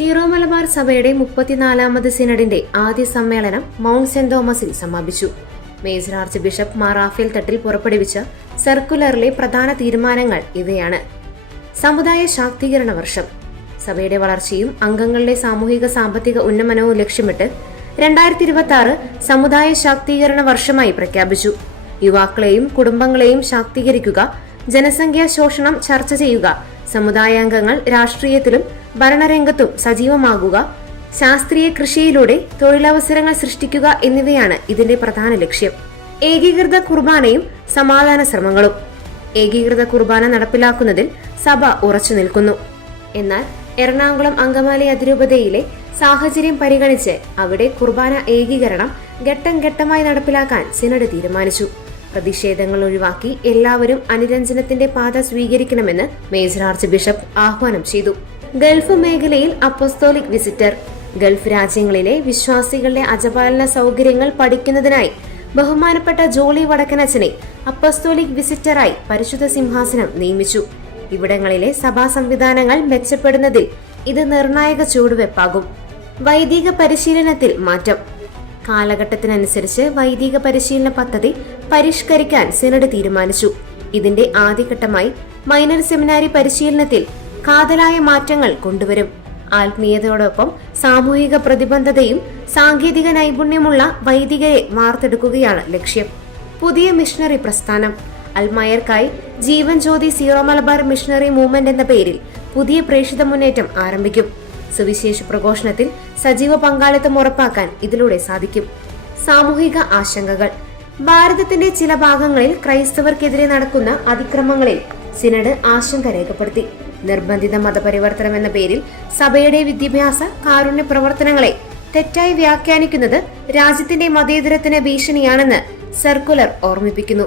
Zero Malabar സഭയുടെ 34ാമത് സിനഡിന്റെ ആദ്യ സമ്മേളനം മൗണ്ട് സെന്റ് തോമസിൽ സമാപിച്ചു. Major archbishop Mar Raphael Thattil പുറപ്പെടുവിച്ച സർക്കുലറിലെ പ്രധാന തീരുമാനങ്ങൾ ഇവയാണ്. സമുദായ ശാക്തീകരണ വർഷം. സഭയുടെ വളർച്ചയും അംഗങ്ങളുടെ സാമൂഹിക സാമ്പത്തിക ഉന്നമനവും ലക്ഷ്യമിട്ട് 2026 സമുദായ ശാക്തീകരണ വർഷമായി പ്രഖ്യാപിച്ചു. യുവാക്കളെയും കുടുംബങ്ങളെയും ശാക്തീകരിക്കുക, ജനസംഖ്യാ ശോഷണം ചർച്ച ചെയ്യുക, സമുദായാംഗങ്ങൾ രാഷ്ട്രീയത്തിലും ഭരണരംഗത്തും സജീവമാകുക, ശാസ്ത്രീയ കൃഷിയിലൂടെ തൊഴിലവസരങ്ങൾ സൃഷ്ടിക്കുക എന്നിവയാണ് ഇതിന്റെ പ്രധാന ലക്ഷ്യം. ഏകീകൃത കുർബാനയും സമാധാന ശ്രമങ്ങളും. ഏകീകൃത കുർബാന നടപ്പിലാക്കുന്നതിൽ സഭ ഉറച്ചു നിൽക്കുന്നു. എന്നാൽ എറണാകുളം അങ്കമാലി അതിരൂപതയിലെ സാഹചര്യം പരിഗണിച്ച് അവിടെ കുർബാന ഏകീകരണം ഘട്ടം ഘട്ടമായി നടപ്പിലാക്കാൻ സിനഡ് തീരുമാനിച്ചു. പ്രതിഷേധങ്ങൾ ഒഴിവാക്കി എല്ലാവരും അനുരഞ്ജനത്തിന്റെ പാത സ്വീകരിക്കണമെന്ന് മേജർ ആർച്ച് ബിഷപ്പ് ആഹ്വാനം ചെയ്തു. ഗൾഫ് മേഖലയിൽ അപ്പസ്തോലിക് വിസിറ്റർ. ഗൾഫ് രാജ്യങ്ങളിലെ വിശ്വാസികളുടെ അജപാലന സൗകര്യങ്ങൾ പഠിക്കുന്നതിനായി ബഹുമാനപ്പെട്ട ജോളി വടക്കനച്ചനെ അപ്പസ്തോലിക് വിസിറ്ററായി പരിശുദ്ധ സിംഹാസനം നിയമിച്ചു. ഇവിടങ്ങളിലെ സഭാ സംവിധാനങ്ങൾ മെച്ചപ്പെടുന്നതിൽ ഇത് നിർണായക ചുവടുവെപ്പാകും. വൈദിക പരിശീലനത്തിൽ മാറ്റം. കാലഘട്ടത്തിനനുസരിച്ച് വൈദിക പരിശീലന പദ്ധതി പരിഷ്കരിക്കാൻ സിനഡ് തീരുമാനിച്ചു. ഇതിന്റെ ആദ്യഘട്ടമായി മൈനർ സെമിനാരി പരിശീലനത്തിൽ കാതലായ മാറ്റങ്ങൾ കൊണ്ടുവരും. ആത്മീയതയോടൊപ്പം സാമൂഹിക പ്രതിബദ്ധതയും സാങ്കേതിക നൈപുണ്യമുള്ള വൈദികരെ വാർത്തെടുക്കുകയാണ് ലക്ഷ്യം. പുതിയ മിഷണറി പ്രസ്ഥാനം. അൽമായർക്കായി Jeevan Jyothi Syro Malabar missionary movement എന്ന പേരിൽ പുതിയ പ്രേക്ഷിത മുന്നേറ്റം ആരംഭിക്കും. സുവിശേഷ പ്രഘോഷണത്തിൽ സജീവ പങ്കാളിത്തം ഉറപ്പാക്കാൻ ഇതിലൂടെ സാധിക്കും. സാമൂഹിക ആശങ്കകൾ. ഭാരതത്തിന്റെ ചില ഭാഗങ്ങളിൽ ക്രൈസ്തവർക്കെതിരെ നടക്കുന്ന അതിക്രമങ്ങളിൽ സിനഡ് ആശങ്ക രേഖപ്പെടുത്തി. നിർബന്ധിത മതപരിവർത്തനം എന്ന പേരിൽ സഭയുടെ വിദ്യാഭ്യാസ കാരുണ്യ പ്രവർത്തനങ്ങളെ തെറ്റായി വ്യാഖ്യാനിക്കുന്നത് രാജ്യത്തിന്റെ മതേതരത്തിന് ഭീഷണിയാണെന്ന് സർക്കുലർ ഓർമ്മിപ്പിക്കുന്നു.